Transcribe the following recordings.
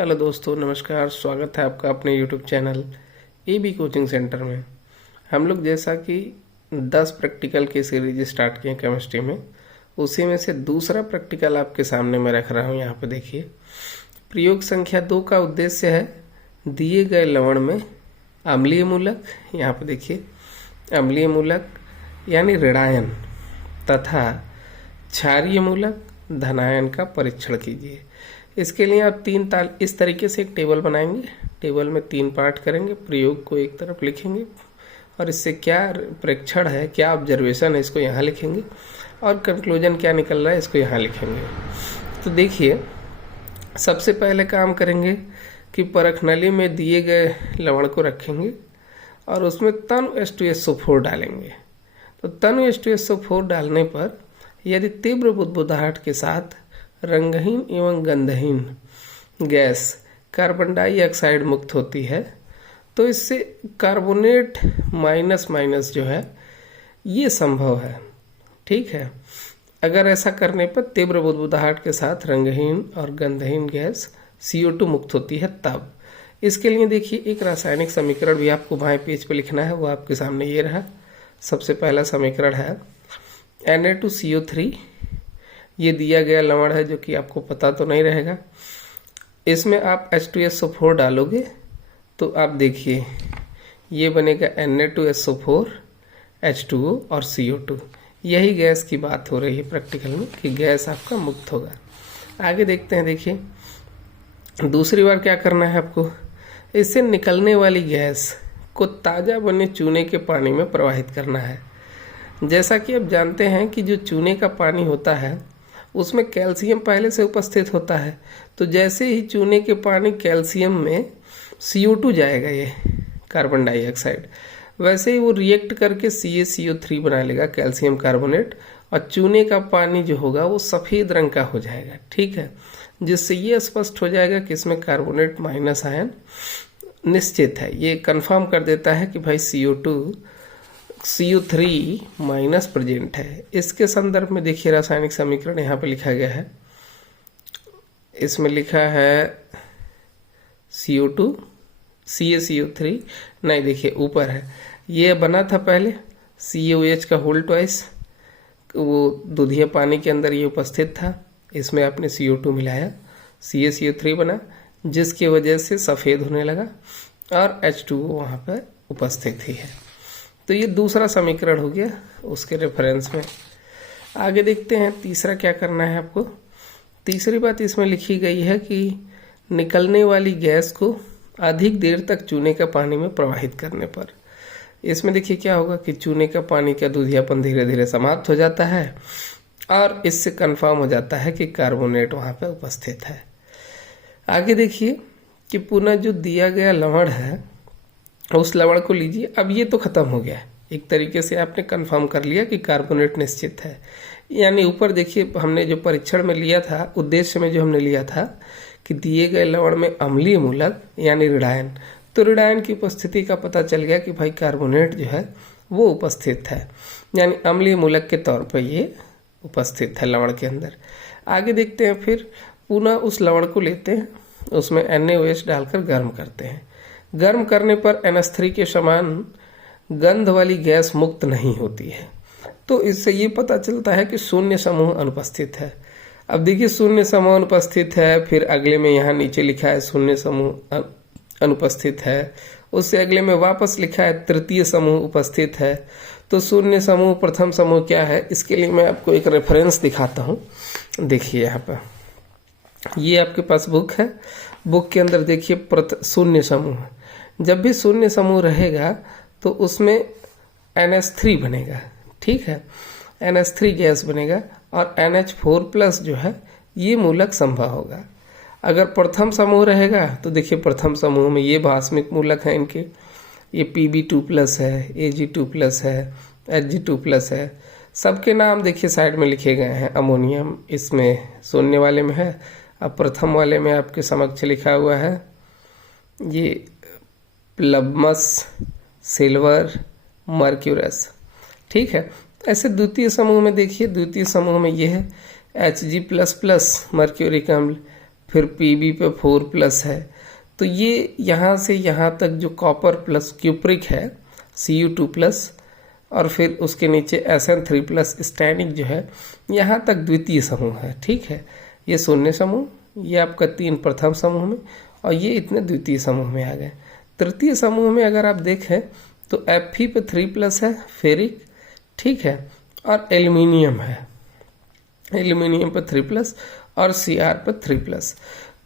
Hello दोस्तों, नमस्कार। स्वागत है आपका अपने YouTube channel AB coaching centre में। हम लोग जैसा कि 10 प्रैक्टिकल की सीरीज स्टार्ट किए केमिस्ट्री में, उसी में से दूसरा प्रैक्टिकल आपके सामने मैं रख रहा हूँ। यहाँ पे देखिए, प्रयोग संख्या 2 का उद्देश्य है दिए गए लवण में अम्लीय मूलक, यहाँ पे देखिए अम्लीय मूलक यानी ऋणायन तथा क्षारीय मूलक धनायन का परीक्षण कीजिए। इसके लिए आप इस तरीके से एक टेबल बनाएंगे। टेबल में 3 पार्ट करेंगे। प्रयोग को एक तरफ लिखेंगे और इससे क्या प्रेक्षण है, क्या ऑब्जर्वेशन है, इसको यहाँ लिखेंगे और कंक्लूजन क्या निकल रहा है, इसको यहाँ लिखेंगे। तो देखिए, सबसे पहले काम करेंगे कि परखनली में दिए गए लवण को रखेंगे और उसमें तनु H2SO4 डालेंगे। तो तनु H2SO4 डालने पर यदि तीव्र बुदबुदाहट के साथ रंगहीन एवं गंधहीन गैस कार्बन डाइऑक्साइड मुक्त होती है, तो इससे कार्बोनेट माइनस माइनस जो है ये संभव है। ठीक है, अगर ऐसा करने पर तीव्र बुदबुदाहट के साथ रंगहीन और गंधहीन गैस CO2 मुक्त होती है तब। इसके लिए देखिए, एक रासायनिक समीकरण भी आपको बाएं पेज पे लिखना है, वो आपके सामने ये रहा। सबसे पहला समीकरण है Na2CO3। ये दिया गया लवण है जो कि आपको पता तो नहीं रहेगा। इसमें आप H2SO4 डालोगे तो आप देखिए ये बनेगा Na2SO4 H2O और CO2। यही गैस की बात हो रही है प्रैक्टिकल में कि गैस आपका मुक्त होगा। आगे देखते हैं। देखिए, दूसरी बार क्या करना है आपको, इससे निकलने वाली गैस को ताज़ा बने चूने के पानी में प्रवाहित करना है। जैसा कि आप जानते हैं कि जो चूने का पानी होता है उसमें कैल्शियम पहले से उपस्थित होता है। तो जैसे ही चूने के पानी कैल्शियम में CO2 जाएगा, ये कार्बन डाइऑक्साइड, वैसे ही वो रिएक्ट करके CaCO3 बना लेगा, कैल्शियम कार्बोनेट, और चूने का पानी जो होगा वो सफ़ेद रंग का हो जाएगा। ठीक है, जिससे ये स्पष्ट हो जाएगा कि इसमें कार्बोनेट माइनस आयन निश्चित है। ये कंफर्म कर देता है कि भाई CO3 माइनस प्रेजेंट है। इसके संदर्भ में देखिए, रासायनिक समीकरण यहाँ पे लिखा गया है। इसमें लिखा है CO2 CaCO3, नहीं देखिए ऊपर है, ये बना था पहले CaOH का होल ट्वाइस, वो दूधिया पानी के अंदर ये उपस्थित था। इसमें आपने CO2 मिलाया, CaCO3 बना, जिसकी वजह से सफ़ेद होने लगा और H2O वहाँ पर उपस्थित ही है। तो ये दूसरा समीकरण हो गया उसके रेफरेंस में। आगे देखते हैं तीसरा क्या करना है आपको। तीसरी बात इसमें लिखी गई है कि निकलने वाली गैस को अधिक देर तक चूने का पानी में प्रवाहित करने पर। इसमें देखिए क्या होगा कि चूने का पानी का दूधियापन धीरे धीरे समाप्त हो जाता है और इससे कंफर्म हो जाता है कि कार्बोनेट वहाँ पर उपस्थित है। आगे देखिए कि पुनः जो दिया गया लवण है उस लवण को लीजिए। अब ये तो खत्म हो गया, एक तरीके से आपने कंफर्म कर लिया कि कार्बोनेट निश्चित है। यानी ऊपर देखिए, हमने जो परीक्षण में लिया था, उद्देश्य में जो हमने लिया था कि दिए गए लवण में अम्लीय मूलक यानी ऋणायन, तो ऋणायन की उपस्थिति का पता चल गया कि भाई कार्बोनेट जो है वो उपस्थित है, यानी अम्लीय मूलक के तौर पर ये उपस्थित है लवण के अंदर। आगे देखते हैं, फिर पुनः उस लवण को लेते हैं, उसमें NaOH डालकर गर्म करते हैं। गर्म करने पर NH3 के समान गंध वाली गैस मुक्त नहीं होती है। तो इससे ये पता चलता है कि शून्य समूह अनुपस्थित है। अब देखिए, शून्य समूह अनुपस्थित है, फिर अगले में यहाँ नीचे लिखा है शून्य समूह अनुपस्थित है, उससे अगले में वापस लिखा है तृतीय समूह उपस्थित है। तो शून्य समूह प्रथम समूह क्या है, इसके लिए मैं आपको एक रेफरेंस दिखाता हूँ। देखिए यहाँ पर ये आपके पास बुक है, बुक के अंदर देखिए शून्य समूह। जब भी शून्य समूह रहेगा तो उसमें NH3 बनेगा। ठीक है, NH3 गैस बनेगा और NH4+ जो है ये मूलक संभव होगा। अगर प्रथम समूह रहेगा तो देखिए प्रथम समूह में ये भास्मिक मूलक हैं इनके, ये Pb2+ है, Ag2+ है, Hg2+ है। सबके नाम देखिए साइड में लिखे गए हैं। अमोनियम इसमें शून्य वाले में है। अब प्रथम वाले में आपके समक्ष लिखा हुआ है ये प्लबमस, सिल्वर, मर्क्यूरस। ठीक है, ऐसे द्वितीय समूह में देखिए, द्वितीय समूह में ये है Hg++ मर्क्यूरिक अम्ल, फिर Pb पे 4+ है। तो ये यहाँ से यहाँ तक जो कॉपर प्लस क्यूप्रिक है Cu2+, और फिर उसके नीचे Sn3+ स्टैनिक जो है, यहाँ तक द्वितीय समूह है। ठीक है, ये शून्य समूह, ये आपका 3 प्रथम समूह में, और ये इतने द्वितीय समूह में आ गए। तृतीय समूह में अगर आप देखें तो Fe पे 3+ है फेरिक, ठीक है, और एल्यूमिनियम है, एल्यूमिनियम पे 3+ और Cr पे 3+।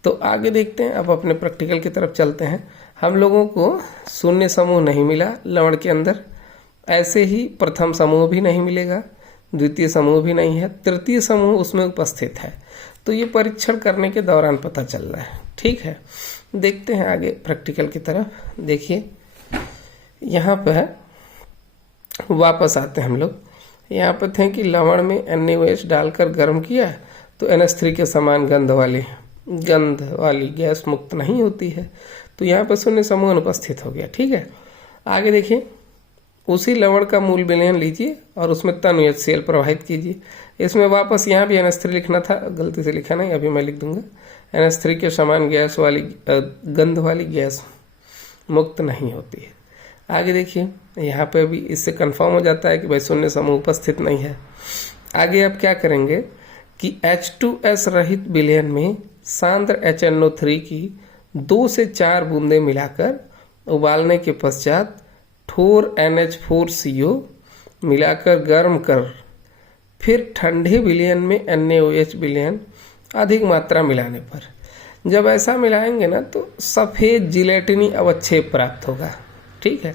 तो आगे देखते हैं, अब अपने प्रैक्टिकल की तरफ चलते हैं। हम लोगों को शून्य समूह नहीं मिला लवण के अंदर, ऐसे ही प्रथम समूह भी नहीं मिलेगा, द्वितीय समूह भी नहीं है, तृतीय समूह उसमें उपस्थित है। तो ये परीक्षण करने के दौरान पता चल रहा है। ठीक है, देखते हैं आगे प्रैक्टिकल की तरफ। देखिए यहाँ पर वापस आते हैं हम लोग। यहाँ पर थे कि लवण में NaOH डालकर गर्म किया तो NH3 के समान गंध वाली गैस मुक्त नहीं होती है। तो यहाँ पर शून्य समूह अनुपस्थित हो गया। ठीक है, आगे देखिए, उसी लवण का मूल विलयन लीजिए और उसमें तन HCl प्रवाहित कीजिए। इसमें वापस यहाँ भी NH3 लिखना था, गलती से लिखा नहीं, अभी मैं लिख दूंगा। NH3 के समान गैस वाली गंध वाली गैस मुक्त नहीं होती है। आगे देखिए, यहाँ पे भी इससे कंफर्म हो जाता है कि भाई शून्य समूह उपस्थित नहीं है। आगे आप क्या करेंगे कि H2S रहित विलयन में सांद्र HNO3 की 2 से 4 बूंदें मिलाकर उबालने के पश्चात ठोर NH4CO मिलाकर गर्म कर फिर ठंडे विलयन में NaOH विलयन अधिक मात्रा मिलाने पर, जब ऐसा मिलाएंगे ना तो सफ़ेद जिलेटिनी अवक्षेप प्राप्त होगा। ठीक है,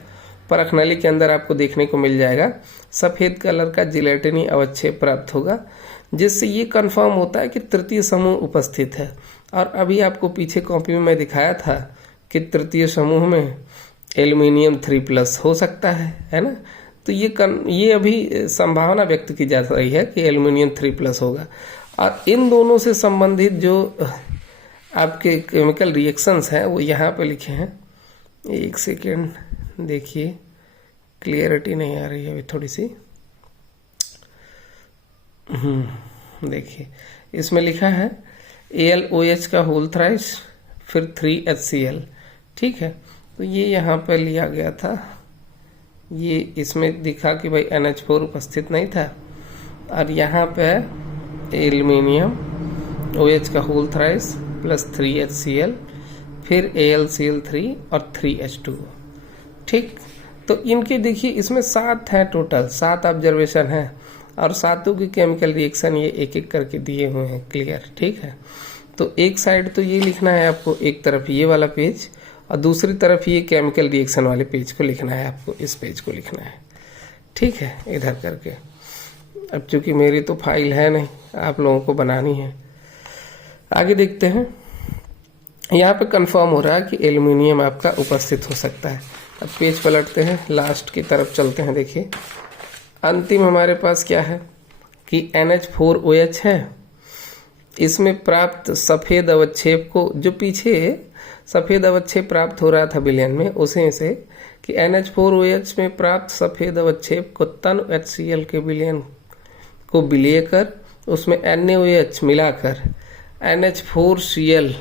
परख नली के अंदर आपको देखने को मिल जाएगा, सफ़ेद कलर का जिलेटिनी अवक्षेप प्राप्त होगा, जिससे ये कंफर्म होता है कि तृतीय समूह उपस्थित है। और अभी आपको पीछे कॉपी में मैं दिखाया था कि तृतीय समूह में एल्यूमिनियम 3+ हो सकता है ना। तो ये अभी संभावना व्यक्त की जा रही है कि एल्यूमिनियम 3+ होगा। और इन दोनों से संबंधित जो आपके केमिकल रिएक्शंस हैं वो यहाँ पे लिखे हैं। एक सेकेंड देखिए, क्लियरिटी नहीं आ रही है अभी थोड़ी सी। देखिए इसमें लिखा है AlOH का होल थ्राइस, फिर 3HCl। ठीक है, तो ये यहाँ पे लिया गया था, ये इसमें दिखा कि भाई NH4 उपस्थित नहीं था, और यहाँ पे एल्यूमिनियम OH का होल थ्राइस प्लस 3HCl, फिर AlCl3 और 3H2। ठीक, तो इनके देखिए इसमें 7 हैं, टोटल 7 ऑब्जर्वेशन हैं, और 7 की केमिकल रिएक्शन ये एक एक करके दिए हुए हैं क्लियर। ठीक है, तो एक साइड तो ये लिखना है आपको, एक तरफ ये वाला पेज और दूसरी तरफ ये केमिकल रिएक्शन वाले पेज को लिखना है आपको, इस पेज को लिखना है। ठीक है, इधर करके। अब चूंकि मेरी तो फाइल है नहीं, आप लोगों को बनानी है। आगे देखते हैं, यहाँ पे कंफर्म हो रहा है कि एल्यूमिनियम आपका उपस्थित हो सकता है। अब पेज पलटते हैं, लास्ट की तरफ चलते हैं। देखिए अंतिम हमारे पास क्या है कि NH4OH है, इसमें प्राप्त सफ़ेद अवक्षेप को, जो पीछे सफ़ेद अवक्षेप प्राप्त हो रहा था विलयन में, उसे से कि NH4OH में प्राप्त सफ़ेद अवक्षेप को तन HCl के विलयन को विलय कर उसमें NaOH मिलाकर NH4Cl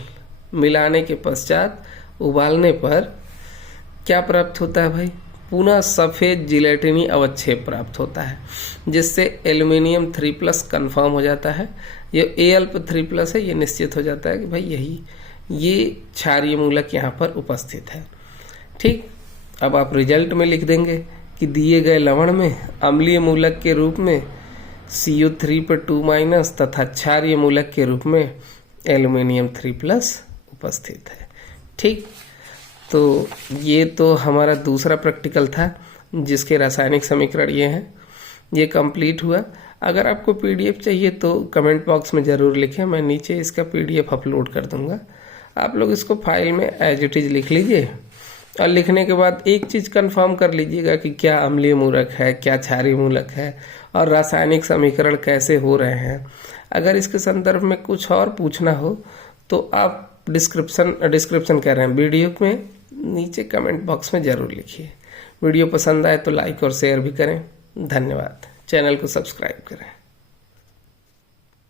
मिलाने के पश्चात उबालने पर क्या प्राप्त होता है भाई, पुनः सफ़ेद जिलेटिनी अवक्षेप प्राप्त होता है, जिससे एल्यूमिनियम 3+ कंफर्म हो जाता है। ये Al पर 3+ है, ये निश्चित हो जाता है कि भाई ये क्षारीय मूलक यहाँ पर उपस्थित है। ठीक, अब आप रिजल्ट में लिख देंगे कि दिए गए लवण में अम्लीय मूलक के रूप में Cu3 पर 2- तथा क्षारीय मूलक के रूप में एल्यूमिनियम 3+ उपस्थित है। ठीक, तो ये तो हमारा दूसरा प्रैक्टिकल था जिसके रासायनिक समीकरण ये हैं, ये कंप्लीट हुआ। अगर आपको PDF चाहिए तो कमेंट बॉक्स में ज़रूर लिखें, मैं नीचे इसका PDF अपलोड कर दूंगा। आप लोग इसको फाइल में एज इट इज़ लिख लीजिए, और लिखने के बाद एक चीज़ कंफर्म कर लीजिएगा कि क्या अम्लीय मूलक है, क्या क्षारीय मूलक है, और रासायनिक समीकरण कैसे हो रहे हैं। अगर इसके संदर्भ में कुछ और पूछना हो तो आप डिस्क्रिप्शन कह रहे हैं वीडियो में नीचे कमेंट बॉक्स में ज़रूर लिखिए। वीडियो पसंद आए तो लाइक और शेयर भी करें। धन्यवाद। चैनल को सब्सक्राइब करें।